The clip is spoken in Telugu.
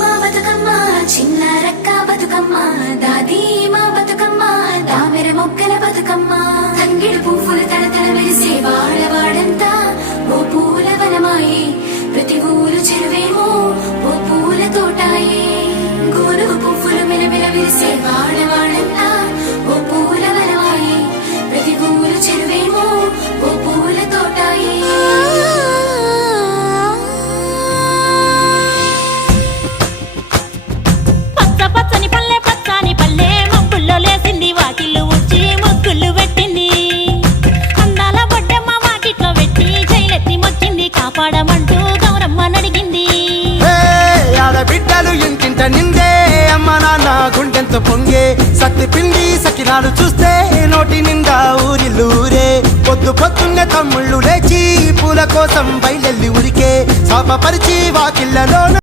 మా బతుకమ్మ చిన్న రక్క బతుకమ్మ దాది మా బతుకమ్మ దామెర మొక్కల బతుకమ్మ తంగిడు పువ్వులు తడతడ మెరిసే వాడవాడంతా ఓ పూల వనమాయే ప్రతి ఊరు చెరువేమో ఓ పూల తోటాయే గోరు పువ్వులు మెలమెల మెరిసే వాడవాడంతా ఓ పూల వనమాయే ప్రతి ఊరు చెరువేమో ఓ పూల తోటాయే పచ్చని పల్లె పచ్చని పల్లె మబ్బుల్లో లేసింది వాకిళ్ళు ఉచ్చి ముగ్గులు పెట్టింది అందాల బొడ్డమ్మ వాకిట్లో పెట్టి జైలెత్తి మొక్కింది కాపాడమంటూ గౌరమ్మ నడిగింది ఆడబిడ్డలు ఇంటింట నిందే అమ్మ నాన్న గుండెంత పొంగే సత్తి పిండి సకినాలు చూస్తే నోటి నిండా ఊరిల్లూరే పొద్దున్నే తమ్ముళ్ళు లేచి పూల కోసం బయలెల్లి ఉరికే శాపపరిచి వాకిళ్ళలో